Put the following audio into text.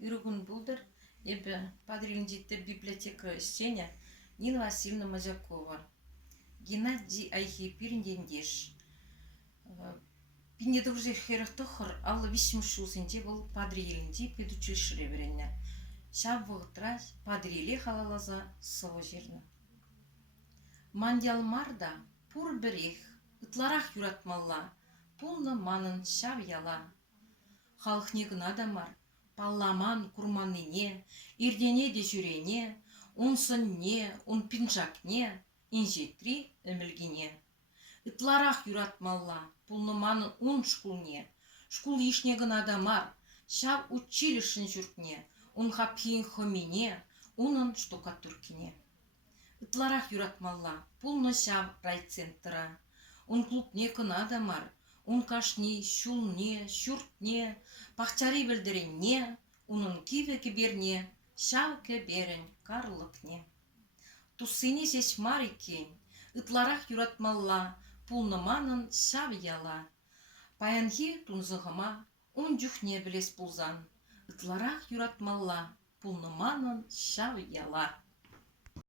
Иргун Булдер, эбе подрилдите библиотека Сеня, Нина Васильевна Мазякова, Геннадий Айхипирндендеш. Пинде уже херохтохор, алла висмшусинде был подрилинде педучиш реверенне. Шабвыгтрас подриле халалаза сылы жерні. Мандиалмарда пур берех, ытларах юратмалла, пулны манын шав яла. Халхнегына дамар, палламан курманныне, ирдене де жүрене, унсынне, ун пинжакне, инжетри өмілгене. Ытларах юратмалла, пулны манын ун шкулне, шкул ишнегына дамар, шав училишын жүртне, ун хапхин хомине, унын штукатуркине. Ытларах юратмалла, пулны шав райцентра, ун клубне кына дамар, ун кашни, шулне, шуртне, пахчари білдіренне, унын киве кеберне, шав кеберен карлыкне. Тусыне жеш марикен, ытларах юратмалла, пулны манын шав яла. Паянхи тунзығыма, ун жүхне білес пулзан, ытларах юратмалла, пулны манын шав яла.